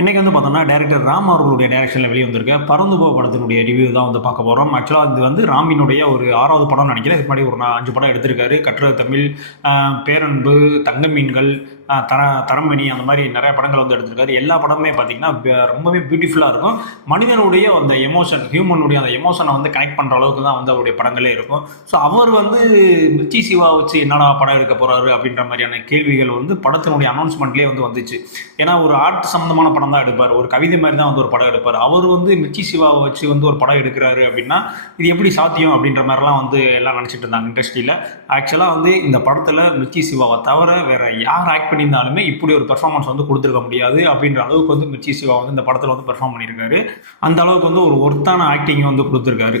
இன்றைக்கி வந்து பார்த்தோம்னா டேரக்டர் ராம் அவர்களுடைய டைரக்ஷனில் வெளியே வந்திருக்க பறந்து போ படத்தினுடைய ரிவ்யூ தான் வந்து பார்க்க போகிறோம். ஆக்சுவலாக இது வந்து ராமினுடைய ஒரு 6வது படம் நினைக்கிறேன். இதுக்கு முன்னாடி ஒரு 5 படம் எடுத்திருக்காரு. கற்றது தமிழ், பேரன்பு, தங்க மீன்கள், தரமணி, அந்த மாதிரி நிறைய படங்கள் வந்து எடுத்திருக்காரு. எல்லா படமுமே பார்த்தீங்கன்னா ரொம்பவே பியூட்டிஃபுல்லாக இருக்கும். மனிதனுடைய அந்த எமோஷன், ஹியூமனுடைய அந்த எமோஷனை வந்து கனெக்ட் பண்ணுற அளவுக்கு தான் வந்து அவருடைய படங்களே இருக்கும். ஸோ அவர் வந்து மிர்ச்சி சிவா வச்சு என்னடா படம் எடுக்க போகிறாரு அப்படின்ற மாதிரியான கேள்விகள் வந்து படத்தினுடைய அனௌன்ஸ்மெண்ட்லேயே வந்து வந்துச்சு. ஏன்னா ஒரு ஆர்ட் சம்மந்தமான படம் தான் எடுப்பார், ஒரு கவிதை மாதிரி தான் வந்து ஒரு படம் எடுப்பார். அவர் வந்து மிர்ச்சி சிவாவை வச்சு வந்து ஒரு படம் எடுக்கிறாரு அப்படின்னா இது எப்படி சாத்தியம் அப்படின்ற மாதிரிலாம் வந்து எல்லாம் நினச்சிட்டு இருந்தாங்க இண்டஸ்ட்ரியில். ஆக்சுவலாக வந்து இந்த படத்தில் மிர்ச்சி சிவாவை தவிர வேறு யார் ஆக்ட் பண்ணியிருந்தாலுமே இப்படி ஒரு பெர்ஃபார்மன்ஸ் வந்து கொடுத்துருக்க முடியாது அப்படின்ற அளவுக்கு வந்து மிர்ச்சி சிவா வந்து இந்த படத்தில் வந்து பெர்ஃபார்ம் பண்ணியிருக்காரு. அந்த அளவுக்கு வந்து ஒரு ஒர்த்தான ஆக்டிங் வந்து கொடுத்துருக்காரு.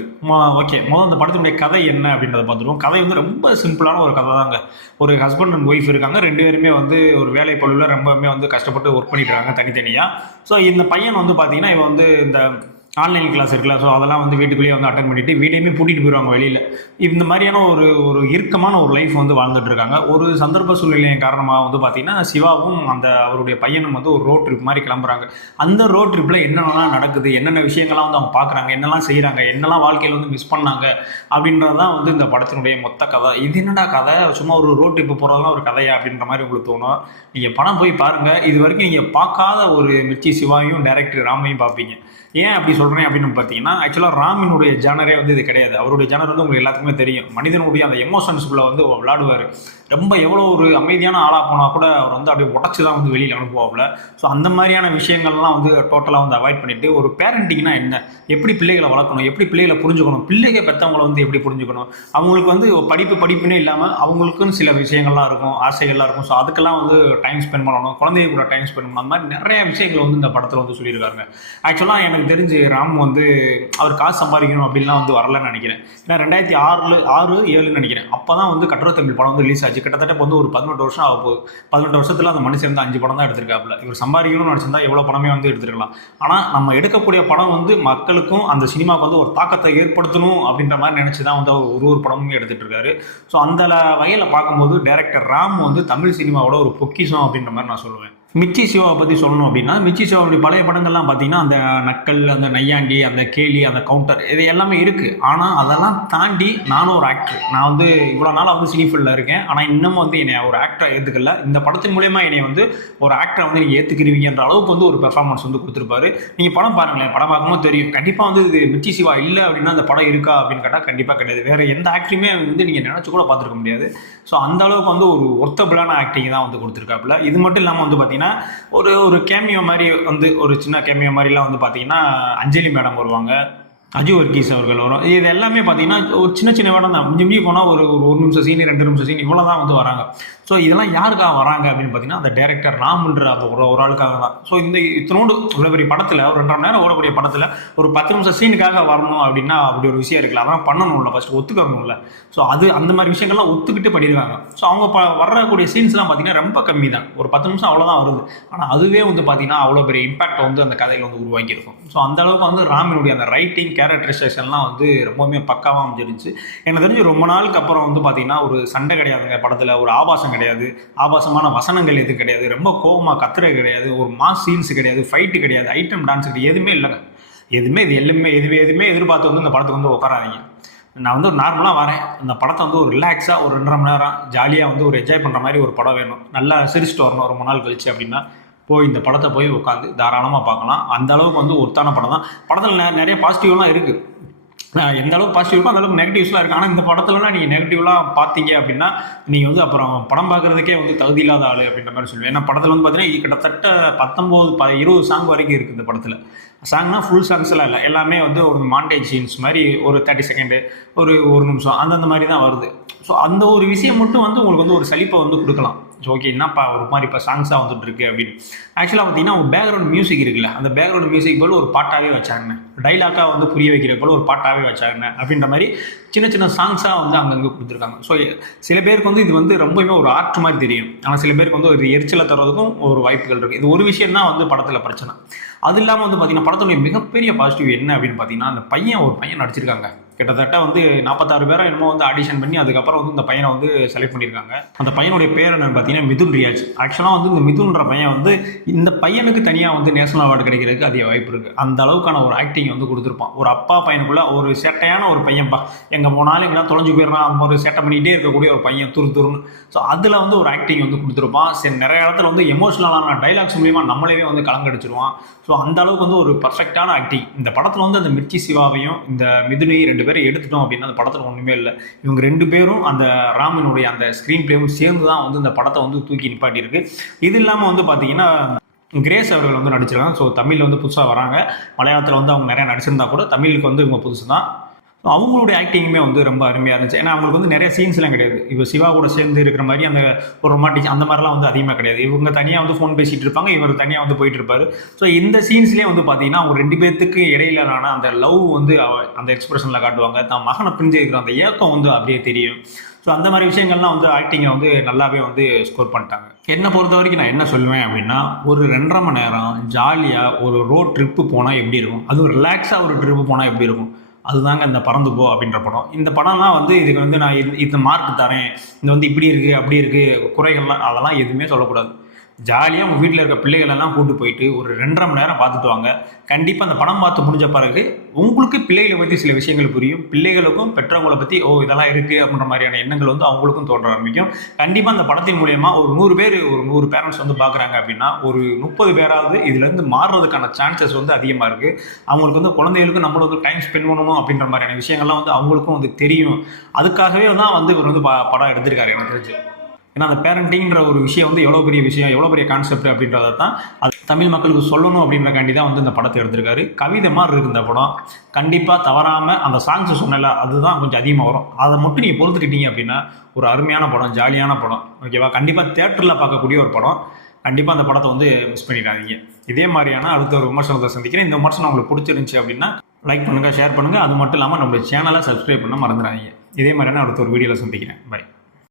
ஓகே, முதல் அந்த படத்தினுடைய கதை என்ன அப்படின்றத பார்த்துருவோம். கதை வந்து ரொம்ப சிம்பிளான ஒரு கதை தாங்க. ஒரு ஹஸ்பண்ட் அண்ட் ஒய்ஃப் இருக்காங்க. 2 பேருமே வந்து ஒரு வேலை பழுவில் ரொம்பவுமே வந்து கஷ்டப்பட்டு ஒர்க் பண்ணிட்டு இருக்காங்க தனித்தனியாக. ஸோ இந்த பையன் வந்து பார்த்தீங்கன்னா இவன் வந்து இந்த ஆன்லைன் கிளாஸ் இருக்குல்ல, ஸோ அதெல்லாம் வந்து வீட்டுக்குள்ளேயே வந்து அட்டன் பண்ணிவிட்டு வீட்டையுமே கூட்டிகிட்டு போயிடுவாங்க வெளியில். இந்த மாதிரியான ஒரு இறுக்கமான ஒரு லைஃப் வந்து வாழ்ந்துட்டு இருக்காங்க. ஒரு சந்தர்ப்ப சூழ்நிலையின் காரணமாக வந்து பார்த்திங்கன்னா சிவாவும் அந்த அவருடைய பையனும் வந்து ஒரு ரோட் ட்ரிப் மாதிரி கிளம்புறாங்க. அந்த ரோட் ட்ரிப்பில் என்னென்னலாம் நடக்குது, என்னென்ன விஷயங்கள்லாம் வந்து அவங்க பார்க்குறாங்க, என்னெல்லாம் செய்கிறாங்க, என்னெல்லாம் வாழ்க்கையில் வந்து மிஸ் பண்ணாங்க அப்படின்றது தான் வந்து இந்த படத்தினுடைய மொத்த கதை. இது என்னடா கதை, சும்மா ஒரு ரோட் ட்ரிப்பு போகிறதுலாம் ஒரு கதையா அப்படின்ற மாதிரி உங்களுக்கு தோணும். நீங்கள் படம் போய் பாருங்கள். இது வரைக்கும் நீங்கள் பார்க்காத ஒரு மிர்ச்சி சிவாவையும் டைரக்டர் ராமையும் பார்ப்பீங்க. ஏன் அப்படி சொல்கிறேன் அப்படின்னு பார்த்தீங்கன்னா, ஆக்சுவலாக ராமினுடைய ஜானரே வந்து இது கிடையாது. அவருடைய ஜானர் வந்து உங்களுக்கு எல்லாத்துக்குமே தெரியும். மனிதனுடைய அந்த எமோஷன்ஸ்குள்ளே வந்து விளாடுவார். ரொம்ப எவ்வளோ ஒரு அமைதியான ஆளாக போனால் கூட அவர் வந்து அப்படியே உடச்சி தான் வந்து வெளியில் அனுப்புவாப்புல. ஸோ அந்த மாதிரியான விஷயங்கள்லாம் வந்து டோட்டலாக வந்து அவாய்ட் பண்ணிவிட்டு, ஒரு பேரண்டிங்னா என்ன, எப்படி பிள்ளைகளை வளர்க்கணும், எப்படி பிள்ளைகளை புரிஞ்சுக்கணும், பிள்ளைகள் பெற்றவங்களை வந்து எப்படி புரிஞ்சுக்கணும், அவங்களுக்கு வந்து படிப்புன்னே இல்லாமல் அவங்களுக்குன்னு சில விஷயங்கள்லாம் இருக்கும், ஆசைகள்லாம் இருக்கும். ஸோ அதுக்கெல்லாம் வந்து டைம் ஸ்பெண்ட் பண்ணணும், குழந்தைங்க கூட டைம் ஸ்பெண்ட் பண்ணணும். அந்த மாதிரி நிறைய விஷயங்கள் வந்து இந்த படத்தில் வந்து சொல்லியிருக்காங்க. ஆக்சுவலாக எனக்கு தெரிஞ்சு ராம் வந்து அவர் காசு சம்பாதிக்கணும் அப்படின்லாம் வந்து வரலன்னு நினைக்கிறேன். ஏன்னா 2006, 2007 நினைக்கிறேன். அப்போ தான் வந்து கற்றது தமிழ் படம் வந்து ரிலீஸ் ஆச்சு. கிட்டத்தட்ட இப்போ வந்து ஒரு 18 வருஷம் ஆக போகுது. 18 வருஷத்தில் அந்த மனுஷன் வந்து 5 படம் தான் எடுத்திருக்காப்புல. இவர் சம்பாதிக்கணும்னு நினச்சிருந்தா எவ்வளோ படமே வந்து எடுத்துருக்கலாம். ஆனால் நம்ம எடுக்கக்கூடிய படம் வந்து மக்களுக்கும் அந்த சினிமாவுக்கு வந்து ஒரு தாக்கத்தை ஏற்படுத்தணும் அப்படின்ற மாதிரி நினச்சி தான் வந்து அவர் ஒரு படமுமே எடுத்துகிட்டு இருக்காரு. ஸோ அந்த வகையில் பார்க்கும்போது டைரக்டர் ராம் வந்து தமிழ் சினிமாவோட ஒரு பொக்கிஷம் அப்படின்ற மாதிரி நான் சொல்லுவேன். மிர்ச்சி சிவாவை பற்றி சொல்லணும் அப்படின்னா, மிர்ச்சி சிவாவுடைய பழைய படங்கள்லாம் பார்த்தீங்கன்னா அந்த நக்கல், அந்த நையாண்டி, அந்த கேலி, அந்த கவுண்டர், இது எல்லாமே இருக்குது. ஆனால் அதெல்லாம் தாண்டி நானும் ஒரு ஆக்டர். நான் வந்து இவ்வளோ நாளாக வந்து சினி ஃபீல்டில் இருக்கேன். ஆனால் இன்னமும் வந்து என்னை ஒரு ஆக்டரை ஏற்றுக்கல. இந்த படத்தின் மூலயமா என்னை வந்து ஒரு ஆக்டரை வந்து நீங்கள் ஏற்றுக்கிறீங்கன்ற அளவுக்கு வந்து ஒரு பெர்ஃபார்மன்ஸ் வந்து கொடுத்துருப்பாரு. நீங்கள் படம் பாருங்களேன், படம் பார்க்கும்போது தெரியும். கண்டிப்பாக வந்து இது மிர்ச்சி சிவா இல்லை அப்படின்னா அந்த படம் இருக்கா அப்படின்னு கேட்டால் கண்டிப்பாக கிடையாது. வேறு எந்த ஆக்டரையுமே வந்து நீங்கள் நினச்சி கூட பார்த்துருக்க முடியாது. ஸோ அந்த அளவுக்கு வந்து ஒரு ஒர்த்தபிளான ஆக்டிங் தான் வந்து கொடுத்துருக்காப்புல. இது மட்டும் இல்லாமல் வந்து பார்த்தீங்கன்னா ஒரு கேமியோ மாதிரி வந்து ஒரு சின்ன கேமியோ மாதிரிலாம் வந்து பார்த்தீங்கன்னா அஞ்சலி மேடம் வருவாங்க, அஜு வர்கீஸ் அவர்கள் வரும். இது எல்லாமே பார்த்தீங்கன்னா ஒரு சின்ன வேடம் தான். மிஞ்சி போனால் ஒரு 1 நிமிஷம் சீன், 2 நிமிஷம் சீன், இவ்வளோ தான் வந்து வராங்க. ஸோ இதெல்லாம் யாருக்காக வராங்க அப்படின்னு பார்த்தீங்கன்னா அந்த டைரக்டர் ராம்ன்ற அந்த ஒரு ஆளுக்காக தான். ஸோ இந்த இத்தனோடு இவ்வளோ பெரிய படத்தில், ஒரு 2.5 மணி நேரம் ஓடக்கூடிய படத்தில் ஒரு 10 நிமிஷம் சீனுக்காக வரணும் அப்படின்னா அப்படி ஒரு விஷயம் இருக்குல்ல, அதெல்லாம் பண்ணணும்ல, ஃபஸ்ட்டு ஒத்துக்கணும்ல. ஸோ அந்த மாதிரி விஷயங்கள்லாம் ஒத்துக்கிட்டு பண்ணியிருக்காங்க. ஸோ அவங்க வரக்கூடிய சீன்ஸ்லாம் பார்த்தீங்கன்னா ரொம்ப கம்மி தான், ஒரு 10 நிமிஷம் அவ்வளோதான் வருது. ஆனால் அதுவே வந்து பார்த்தீங்கன்னா அவ்வளோ பெரிய இம்பாக்ட் வந்து அந்த கதையில் வந்து உருவாக்கியிருக்கும். ஸோ அந்த அளவுக்கு வந்து ராமினுடைய அந்த ரைட்டிங், கேரக்டரைசேஷன்லாம் வந்து ரொம்பவுமே பக்காவாக அமைஞ்சிருச்சு. எனக்கு தெரிஞ்சு ரொம்ப நாளுக்கு அப்புறம் வந்து பார்த்தீங்கன்னா ஒரு சண்டை கிடையாதுங்க படத்தில், ஒரு ஆபாசம் கிடையாது, ஆபாசமான வசனங்கள் எதுவும் கிடையாது, ரொம்ப கோபமாக கத்துறது கிடையாது, ஒரு மாஸ் சீன்ஸ் கிடையாது, ஃபைட்டு கிடையாது, ஐட்டம் டான்ஸ் கிடையாது, எதுவுமே இல்லைங்க. எதுவுமே எதிர்பார்த்து வந்து இந்த படத்துக்கு வந்து உட்காராதீங்க. நான் வந்து ஒரு நார்மலாக வரேன், இந்த படத்தை வந்து ஒரு ரிலாக்ஸாக ஒரு 2.5 மணி நேரம் ஜாலியாக வந்து ஒரு என்ஜாய் பண்ணுற மாதிரி ஒரு படம் வேணும், நல்லா சிரிச்சுட்டு வரணும் ரொம்ப நாள் கழிச்சு அப்படின்னா இந்த படத்தை போய் உட்காந்து தாராளமாக பார்க்கலாம். அந்த அளவுக்கு வந்து ஒருத்தான படம் தான். படத்தில் நிறைய பாசிட்டிவ்லாம் இருக்குது. எந்த அளவுக்கு பாசிட்டிவ் இருக்கோ அந்த அளவுக்கு நெகட்டிவ்ஸ்லாம் இருக்குது. ஆனால் இந்த படத்துலலாம் நீங்கள் நெகட்டிவ்லாம் பார்த்தீங்க அப்படின்னா நீங்கள் வந்து அப்புறம் படம் பார்க்குறதுக்கே வந்து தகுதி இல்லாத ஆள் அப்படின்ற மாதிரி சொல்லுவேன். ஏன்னா படத்தில் வந்து பார்த்தீங்கன்னா கிட்டத்தட்ட 19-20 சாங் வரைக்கும் இருக்குது இந்த படத்தில். சாங்னா ஃபுல் சாங்ஸ்லாம் இல்லை, எல்லாமே வந்து ஒரு மாண்டேஜ் சீன்ஸ் மாதிரி ஒரு 30 செகண்டு, ஒரு நிமிஷம் அந்த மாதிரி தான் வருது. ஸோ அந்த ஒரு விஷயம் மட்டும் வந்து உங்களுக்கு வந்து ஒரு சலிப்பை வந்து கொடுக்கலாம். ஸோ ஓகே, என்னப்பா ஒரு மாதிரி இப்போ சாங்ஸாக வந்துட்டு இருக்கு அப்படின்னு. ஆக்சுவலாக பார்த்தீங்கன்னா ஒரு பேக்ரவுண்ட் மியூசிக் இருக்குல்ல, அந்த பேக்ரவுண்ட் மியூசிக் போல் ஒரு பாட்டாகவே வச்சாங்க, டைலாக்காக வந்து புரிய வைக்கிற போல் ஒரு பாட்டாகவே வச்சாங்க அப்படின்ற மாதிரி சின்ன சாங்ஸாக வந்து அங்கங்கே கொடுத்துருக்காங்க. ஸோ சில பேருக்கு வந்து இது வந்து ரொம்பவுமே ஒரு ஆர்ட் மாதிரி தெரியும். ஆனால் சில பேருக்கு வந்து ஒரு எரிச்சலை தர்றதுக்கும் ஒரு வாய்ப்புகள் இருக்குது. இது ஒரு விஷயம் தான் வந்து படத்தில் பிரச்சனை. அது இல்லாமல் வந்து பார்த்தீங்கன்னா படத்துடைய மிகப்பெரிய பாசிட்டிவ் என்ன அப்படின்னு பார்த்தீங்கன்னா, ஒரு பையன் நடிச்சிருக்காங்க. கிட்டத்தட்ட வந்து 46 பேரை என்னமோ வந்து ஆடிஷன் பண்ணி அதுக்கப்புறம் வந்து இந்த பையனை வந்து செலக்ட் பண்ணியிருக்காங்க. அந்த பையனுடைய பேர் என்னன்னு பார்த்தீங்கன்னா மிதுன் ரியாஜ். ஆக்சுவலாக வந்து இந்த மிதுன்ற பையன் வந்து இந்த பையனுக்கு தனியாக வந்து நேஷனல் அவார்டு கிடைக்கிறதுக்கு அதிக வாய்ப்பு இருக்குது. அந்த அளவுக்கான ஒரு ஆக்டிங் வந்து கொடுத்துருப்பான். ஒரு அப்பா பையனுக்குள்ள ஒரு சேட்டையான ஒரு பையன்பா, எங்கே போனாலும் எங்கெல்லாம் தொலைஞ்சு போயிடறான், அந்த ஒரு சேட்டை பண்ணிகிட்டே இருக்கக்கூடிய ஒரு பையன் துருன்னு. ஸோ அதில் வந்து ஒரு ஆக்டிங் வந்து கொடுத்துருப்பான். சரி, நிறைய இடத்துல வந்து எமோஷனலான டைலாக்ஸ் மூலிமா நம்மளே வந்து கலங்கடிச்சிருவான். ஸோ அந்த அளவுக்கு வந்து ஒரு பர்ஃபெக்டான ஆக்டிங். இந்த படத்தில் வந்து அந்த மிர்ச்சி சிவாவையும் இந்த மிதுனையும் 2 பேரும் எடுத்துட்டோம் அப்படின்னா அந்த படத்தில் ஒன்றுமே இல்லை. இவங்க 2 பேரும் அந்த ராமினுடைய அந்த ஸ்க்ரீன் பிளேவும் சேர்ந்து தான் வந்து இந்த படத்தை வந்து தூக்கி நிப்பாட்டியிருக்கு. இது இல்லாமல் வந்து பார்த்தீங்கன்னா கிரேஸ் அவர்கள் வந்து நடிச்சிருக்காங்க. ஸோ தமிழில் வந்து புதுசாக வராங்க. மலையாளத்தில் வந்து அவங்க நிறையா நடிச்சிருந்தா கூட தமிழுக்கு வந்து இவங்க புதுசு தான். ஸோ அவங்களுடைய ஆக்டிங்குமே வந்து ரொம்ப அருமையாக இருந்துச்சு. ஏன்னா அவங்களுக்கு வந்து நிறைய சீன்ஸ்லாம் கிடையாது. இப்போ சிவா கூட சேர்ந்து இருக்கிற மாதிரி அந்த ஒரு ரொமாட்டிக் அந்த மாதிரிலாம் வந்து அதிகமாக கிடையாது. இவங்க தனியாக வந்து ஃபோன் பேசிகிட்டு இருப்பாங்க, இவர் தனியாக வந்து போயிட்டு இருப்பார். ஸோ இந்த சீன்ஸ்லேயே வந்து பார்த்தீங்கன்னா அவங்க 2 பேர்த்துக்கு இடையிலான அந்த லவ் வந்து அந்த எக்ஸ்பிரஷனில் காட்டுவாங்க. தான் மகனை பிரிஞ்சு இருக்கிற அந்த ஏக்கம் வந்து அப்படியே தெரியும். ஸோ அந்த மாதிரி விஷயங்கள்லாம் வந்து ஆக்டிங்கை வந்து நல்லாவே வந்து ஸ்கோர் பண்ணிட்டாங்க. என்னை பொறுத்த வரைக்கும் நான் என்ன சொல்லுவேன் அப்படின்னா, ஒரு 2.5 மணி நேரம் ஜாலியாக ஒரு ரோட் ட்ரிப்பு போனால் எப்படி இருக்கும், அதுவும் ரிலாக்ஸாக ஒரு ட்ரிப்பு போனால் எப்படி இருக்கும், அதுதாங்க இந்த பறந்து போ அப்படின்ற படம். இந்த படம்லாம் வந்து இதுக்கு வந்து நான் இந்த மார்க் தரேன், இது வந்து இப்படி இருக்குது அப்படி இருக்குது குறைகள்லாம் அதெல்லாம் எதுவுமே சொல்லக்கூடாது. ஜாலியாக உங்கள் வீட்டில் இருக்க பிள்ளைகளெல்லாம் கூட்டு போயிட்டு ஒரு 2.5 மணி நேரம் பார்த்துட்டு வாங்க. கண்டிப்பாக அந்த படம் பார்த்து முடிஞ்ச பிறகு உங்களுக்கு பிள்ளைகளை பற்றி சில விஷயங்கள் புரியும். பிள்ளைகளுக்கும் பெற்றவங்களை பற்றி இதெல்லாம் இருக்குது அப்படின்ற மாதிரியான எண்ணங்கள் வந்து அவங்களுக்கும் தோன்ற ஆரம்பிக்கும். கண்டிப்பாக அந்த படத்தின் மூலயமா ஒரு 100 பேர் ஒரு 100 பேரண்ட்ஸ் வந்து பார்க்குறாங்க அப்படின்னா ஒரு 30 பேராவது இதுலேருந்து மாறுறதுக்கான சான்சஸ் வந்து அதிகமாக இருக்குது. அவங்களுக்கு வந்து குழந்தைகளுக்கு நம்மளும் வந்து டைம் ஸ்பெண்ட் பண்ணணும் அப்படின்ற மாதிரியான விஷயங்கள்லாம் வந்து அவங்களுக்கும் வந்து தெரியும். அதுக்காகவே தான் வந்து இவர் வந்து படம் எடுத்திருக்காரு எனக்கு தெரிஞ்சு. ஏன்னா அந்த பேரண்டிங்கிற ஒரு விஷயம் வந்து எவ்வளோ பெரிய விஷயம், எவ்வளோ பெரிய கான்செப்ட் அப்படின்றத தான் அது தமிழ் மக்களுக்கு சொல்லணும் அப்படின்றக்காண்டி தான் வந்து இந்த படத்தை எடுத்திருக்காரு. கவிதை மாதிரி இருக்குது இந்த படம். கண்டிப்பாக தவறாமல் அந்த சாங்ஸ் சொன்னல அதுதான் கொஞ்சம் அதிகமாக வரும். அதை மட்டும் நீங்கள் பொறுத்துக்கிட்டீங்க அப்படின்னா ஒரு அருமையான படம், ஜாலியான படம். ஓகேவா? கண்டிப்பாக தேட்டரில் பார்க்கக்கூடிய ஒரு படம். கண்டிப்பாக அந்த படத்தை வந்து மிஸ் பண்ணிடாதீங்க. இதே மாதிரியான அடுத்த ஒரு விமர்சனத்தை சந்திக்கிறேன். இந்த விமர்சனம் உங்களுக்கு பிடிச்சிருந்துச்சி அப்படின்னா லைக் பண்ணுங்கள், ஷேர் பண்ணுங்கள். அது மட்டும் இல்லாமல் நம்மளுடைய சேனலை சப்ஸ்கிரைப் பண்ண மறந்துடாதீங்க. இதே மாதிரியான அடுத்த ஒரு வீடியோவில் சந்திக்கிறேன். பை.